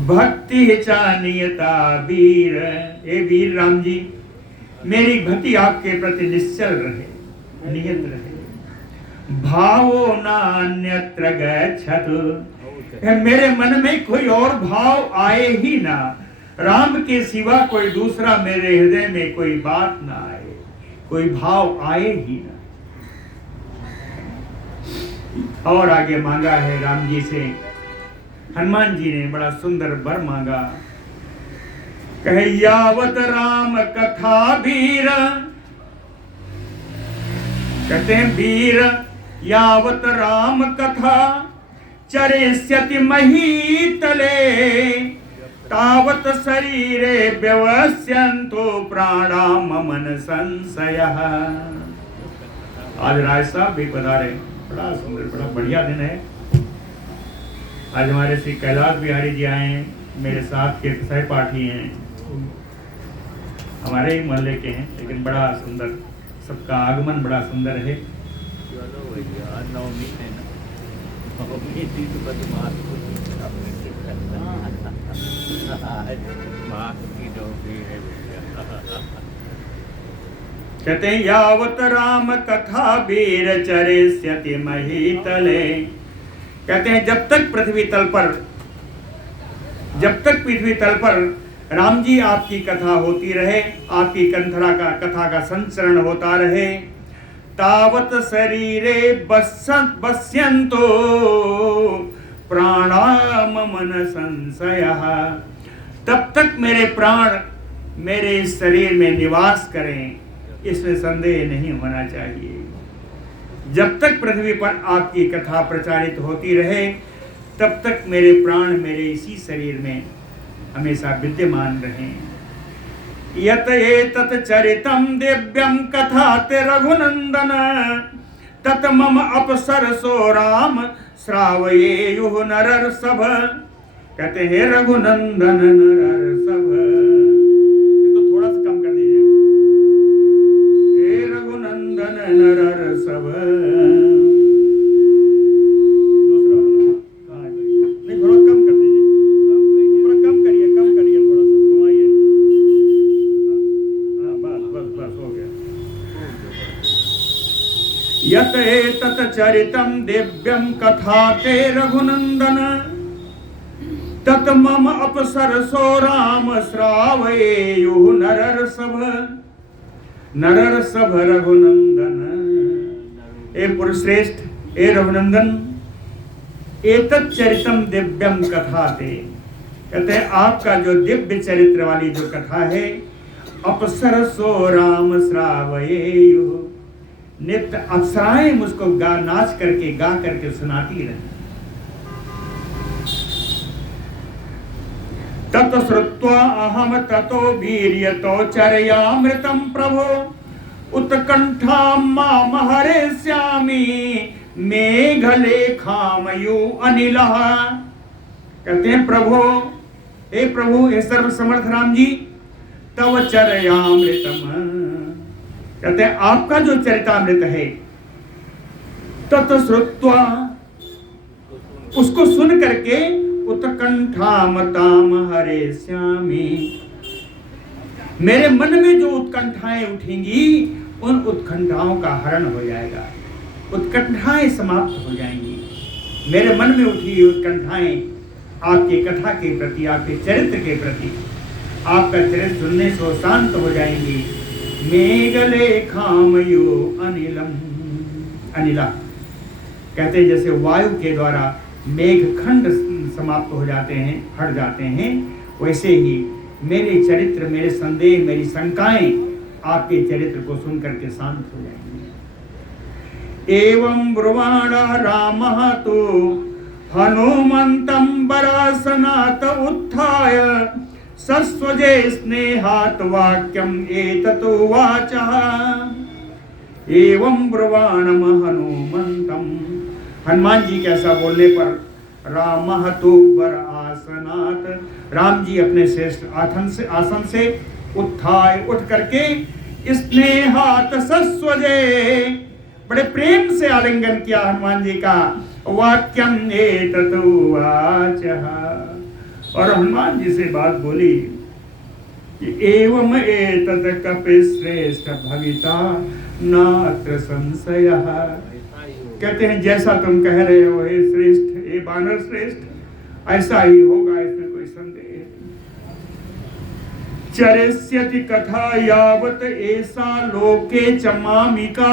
भक्ति चानियता वीर, हे वीर राम जी मेरी भक्ति आपके प्रति निश्चल रहे, नियत रहे। भावो नान्यत्र गच्छतु, मेरे मन में कोई और भाव आए ही ना, राम के सिवा कोई दूसरा मेरे हृदय में कोई बात ना आए, कोई भाव आए ही ना। और आगे मांगा है राम जी से, हनुमान जी ने बड़ा सुंदर वर मांगा। कहे यावत राम कथा वीर, कहते हैं वीर यावत राम कथा चरिष्यति महीतले, तावत शरीरे व्यवस्यन्तो प्राणा ममन संशयः। आज राय साहब भी पधारे, बड़ा सुंदर, बड़ा बढ़िया दिन है। आज हमारे श्री कैलाश बिहारी जी आए हैं, मेरे साथ के सहपाठी हैं, हमारे ही मोहल्ले के हैं, लेकिन बड़ा सुंदर, सबका आगमन बड़ा सुंदर है। कहते हैं यावत राम कथा वीर चरिष्यति महीतले, कहते हैं जब तक पृथ्वी तल पर राम जी आपकी कथा होती रहे, आपकी कथा का संचरण होता रहे, तावत शरीरे बस्यन्तो प्राणा ममन संशयः, तब तक मेरे प्राण मेरे इस शरीर में निवास करें, इसमें संदेह नहीं होना चाहिए। जब तक पृथ्वी पर आपकी कथा प्रचारित होती रहे, तब तक मेरे प्राण मेरे इसी शरीर में हमेशा विद्यमान रहें। यत एतत् चरितम दिव्यम कथाते रघुनंदन, तत मम अपसरसो राम श्रावयेयुः नरर्षभ। कहते हैं रघुनंदन नरर्षभ, इसको थोड़ा सा कम कर दीजिए, हे रघुनंदन नरर्षभ। दूसरा वाला नहीं, थोड़ा कम कर दीजिए, थोड़ा कम करिए थोड़ा सा घुमाइए। हाँ बस हो गया। यत एतत् चरितम दिव्यम कथाते रघुनंदन, तत मम अपसरसो राम श्रावयेयुः नरर्षभ। नरर्षभ रघुनंदन, ए पुरुषश्रेष्ठ, ए रघुनंदन, एतत् चरितम दिव्यम कथाते, कहते हैं आपका जो दिव्य चरित्र वाली जो कथा है, अपसरसो राम श्रावयेयुः, नित्य अप्सराएं मुझको नाच करके गा करके सुनाती रहे। तत श्रुत्वा अहम ततो वीर्यतो चर्यामृतं प्रभो, उत्कंठां माम हरेष्यामि मेघलेखामयु अनिलः। कहते हैं प्रभु, हे प्रभु, हे सर्वसमर्थ राम जी, तव चर्यामृतम, कहते हैं आपका जो चरितामृत है, तत श्रुत्वा, उसको सुन करके, उत्कंठामताम हरेष्यामि, मेरे मन में जो उत्कंठाएं उठेंगी उन उत्कंठाओं का हरण हो जाएगा, उत्कंठाएं समाप्त हो जाएंगी। मेरे मन में उठी उत्कंठाएं आपकी कथा के प्रति, आपके चरित्र के प्रति, आपका चरित्र सुनने से शांत हो जाएंगी। मेघले खामयो अनिलम। अनिला कहते हैं जैसे वायु के द्वारा मेघ खंड समाप्त हो जाते हैं, हट जाते हैं, वैसे ही मेरे चरित्र, मेरे संदेह, मेरी शंकाएं आपके चरित्र को सुन करके शांत हो जाएंगे। एवं ब्रुवाण रामः तो हनुमन्तं वरासनात् उत्थाय सस्वजे स्नेहात् वाक्यम् एतत् उवाचः। एवं ब्रुवाणम हनुमन्तं, हनुमान जी कैसा बोलने पर, रामः तो वरासनात्, राम जी अपने श्रेष्ठ आसन से उत्थाय, उठ करके, स्नेहात् सस्वजे, बड़े प्रेम से आलिंगन किया हनुमान जी का, वाक्यम एतत् उवाचः, और हनुमान जी से बात बोली कि एवं एतत् कपिश्रेष्ठ भविता नात्र संशयः। कहते हैं जैसा तुम कह रहे हो हे श्रेष्ठ, हे वानर श्रेष्ठ, ऐसा ही होगा, इसमें कोई संदेह नहीं। चरिष्यति कथा यावत ऐसा लोके च मामिका,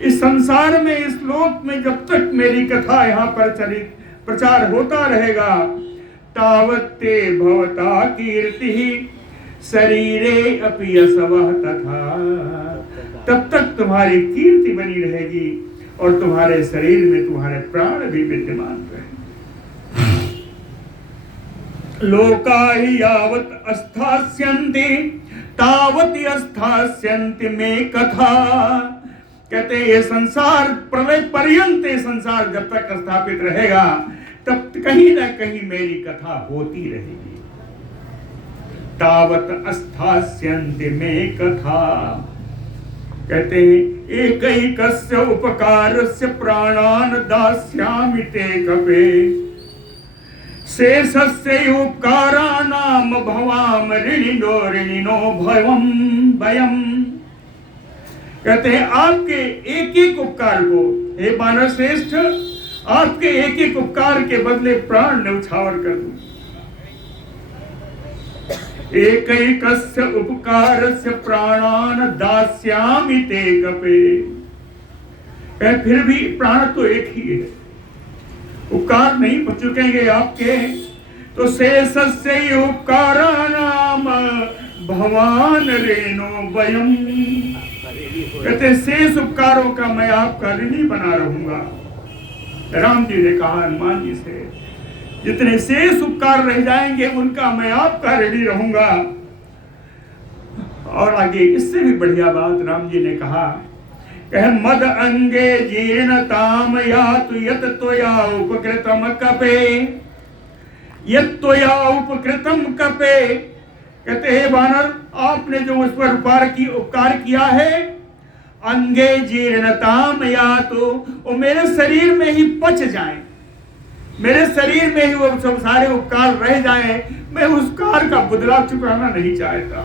इस संसार में, इस लोक में जब तक मेरी कथा यहाँ पर प्रचार होता रहेगा, तावत्ते भवता कीर्ति शरीरे अपि यशवः तथा, तब तक तुम्हारी कीर्ति बनी रहेगी और तुम्हारे शरीर में तुम्हारे प्राण भी विद्यमान रहेंगे। लोका हि यावत् अस्थास्यन्ति तावति अस्थास्यन्ति में कथा, कहते हैं ये संसार प्रलय पर्यंत, संसार जब तक स्थापित रहेगा तब कहीं ना कहीं मेरी कथा होती रहेगी। तावत अस्थास्यन्ति में कथा, कहते हैं एकैकस्य उपकारस्य प्राणान् दास्यामि ते कपे, शेषस्य उपकाराणां भवाम ऋणिनो भयम्। कहते हैं आपके एक एक उपकार को, हे वानर श्रेष्ठ, आपके एक एक उपकार के बदले प्राण न्यौछावर कर दूं। एकैकस्य उपकारस्य प्राणान् दास्यामि ते कपे, फिर भी प्राण तो एक ही है, उपकार नहीं चुकेंगे आपके, तो शेषस्य उपकाराणाम भवान ऋणो वयम्, कहते शेष उपकारों का मैं आपका ऋणी बना रहूंगा। राम जी ने कहा हनुमान जी से, जितने शेष उपकार रह जाएंगे उनका मैं आपका ऋणी रहूंगा। और आगे इससे भी बढ़िया बात राम जी ने कहा, कह मद अंगे जीर्णताम यातु यत त्वया उपकृतम कपे, यत त्वया उपकृतम कपे, कहते हैं वानर आपने जो उस पर उपकार किया है, अंगे जीर्णताम यातु, वो मेरे शरीर में ही पच जाए, मेरे शरीर में ही वो सब सारे उपकार रह जाएं, मैं उस उपकार का बदला चुकाना नहीं चाहता।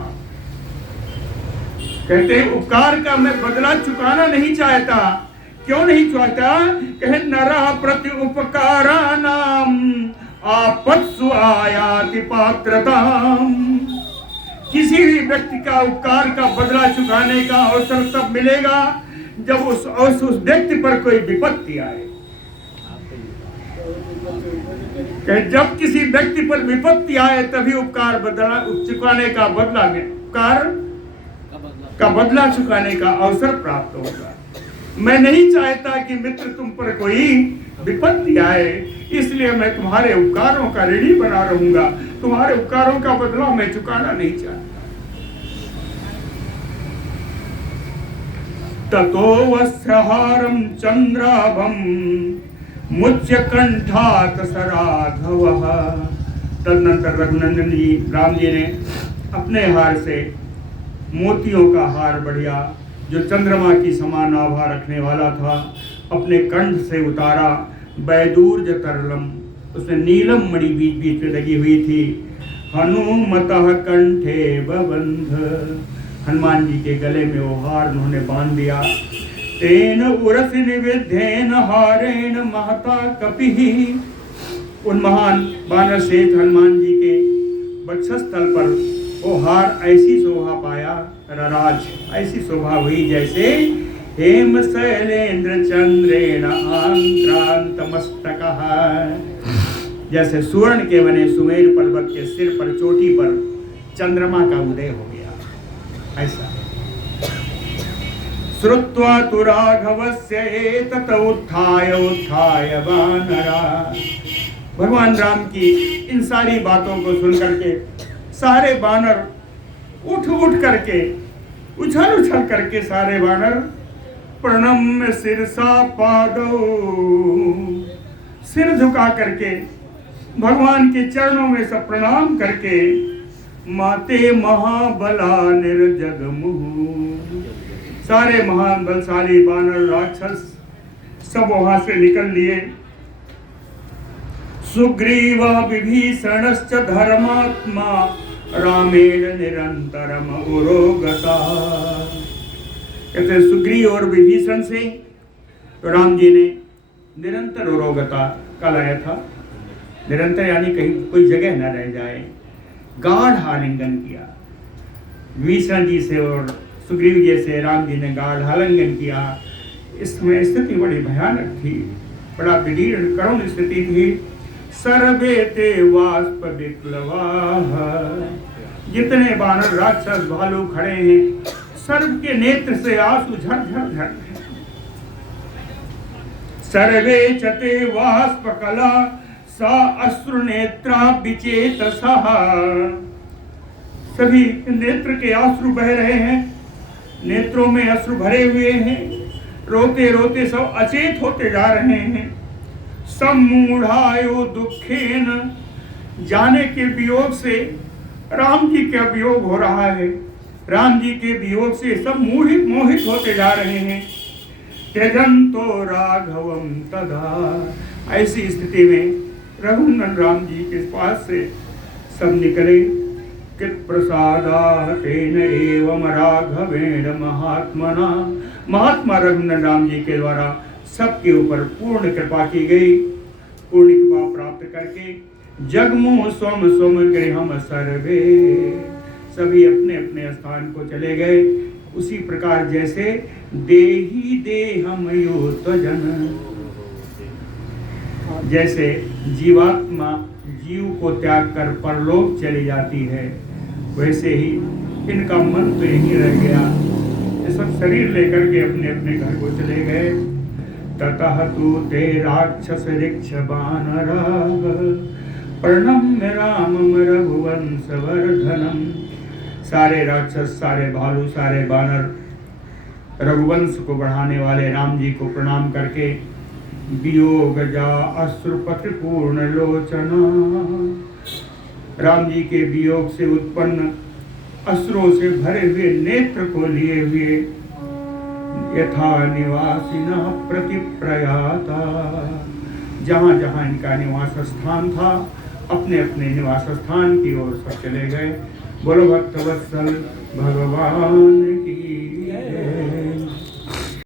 कहते हैं उपकार का मैं बदला चुकाना नहीं चाहता। क्यों नहीं चाहता? कहे नरः प्रति उपकाराणाम आपत्सु आयाति पात्रताम, किसी भी व्यक्ति का उपकार का बदला चुकाने का अवसर तब मिलेगा जब उस व्यक्ति पर कोई विपत्ति आए। जब किसी व्यक्ति पर विपत्ति आए तभी उपकार चुकाने का उपकार का बदला चुकाने का अवसर प्राप्त होगा। मैं नहीं चाहता कि मित्र तुम पर कोई विपत्ति आए, इसलिए मैं तुम्हारे उपकारों का ऋणी बना रहूंगा, तुम्हारे उपकारों का बदला मैं चुकाना नहीं चाहता। ततो वस्त्रहारं चंद्राभं मुच्य कंठात सराघवः, तदनंतर रघुनंदन जी राम जी ने अपने हार से मोतियों का हार बढ़िया जो चंद्रमा की समान आभा रखने वाला था अपने कंठ से उतारा। वैदूर्य तरलम, उसमें नीलम मणि बीच बीच में लगी हुई थी। हनुमतः कंठे बबंध, हनुमान जी के गले में वो हार उन्होंने बांध दिया। तेन उरस निविद्धेन हारेण महता कपिः, उन महान वानर श्रेष्ठ हनुमान जी के वक्षस्थल पर वो हार ऐसी शोभा पाया, रराज ऐसी शोभा हुई जैसे हेम शैलेंद्र चंद्रेण आक्रांत मस्तकः, जैसे सुवर्ण के बने सुमेर पर्वत के सिर पर चोटी पर चंद्रमा का उदय हो गया। ऐसा श्रुत्वा तु राघवस्य एतत् उत्थाय उत्थाय वानरा, भगवान राम की इन सारी बातों को सुन करके सारे बानर उठ उठ करके उछल उछल करके सारे बानर प्रणम्य सिरसा पादौ, सिर झुका करके भगवान के चरणों में सब प्रणाम करके माते महाबला निर्जगमुहु, सारे महान बलशाली बानर राक्षस सब वहां से निकल लिए। सुग्रीव विभीषणश्च धर्मात्मा रामेण निरंतरम उरोगता, कहते सुग्रीव और विभीषण से तो राम जी ने निरंतर उरोगता का लाया था, निरंतर यानी कहीं कोई जगह न रह जाए, गाढ़ आलिंगन किया। विभीषण जी से और सुग्रीव जी से राम जी ने गाढ़ आलिंगन किया। इसमें स्थिति बड़ी भयानक थी, बड़ा विदीर्ण करुण स्थिति थी। सर्वे ते वाष्प विप्लवाः, जितने बानर राक्षस भालू खड़े हैं सर्व के नेत्र से आंसू झर झर। सर्वे चते वाष्प कला सा अश्रु नेत्रा विचेतसः, सभी नेत्र के आंसू बह रहे हैं, नेत्रों में अश्रु भरे हुए हैं, रोते रोते सब अचेत होते जा रहे हैं। सम्मूढ़ायो दुखेन, जाने के वियोग से राम जी का वियोग हो रहा है, राम जी के वियोग से सब मोहित होते जा रहे हैं। त्यजंतो राघवम तदा, ऐसी स्थिति में रघुनंदन राम जी के पास से सब निकले। कित प्रसादातेन एवं राघवेण महात्मना, महात्मा रघुनंदन राम जी के द्वारा सबके ऊपर पूर्ण कृपा की गई। पूर्ण कृपा प्राप्त करके जगमु स्वम स्वम गृहम सर्वे, सभी अपने अपने स्थान को चले गए। उसी प्रकार जैसे देही देहम यो त्वजन, जैसे जीवात्मा जीव को त्याग कर परलोक चली जाती है, वैसे ही इनका मन तो यहीं रह गया। ये सब शरीर लेकर के अपने अपने घर को चले गए। ततः तु ते राक्षस ऋक्ष वानराः प्रणम्य रामं रघुवंश वर्धनम्, सारे राक्षस, सारे भालू, सारे बानर रघुवंश को बढ़ाने वाले राम जी को प्रणाम करके वियोगजा अश्रुपत्र पूर्ण लोचना, राम जी के वियोग से उत्पन्न अश्रुओं से भरे हुए नेत्र को लिए हुए यथा निवासिना प्रतिप्रयाता, जहाँ जहाँ इनका निवास स्थान था अपने अपने निवास स्थान की ओर सब चले गए। बोलो भक्तवत्सल भगवान की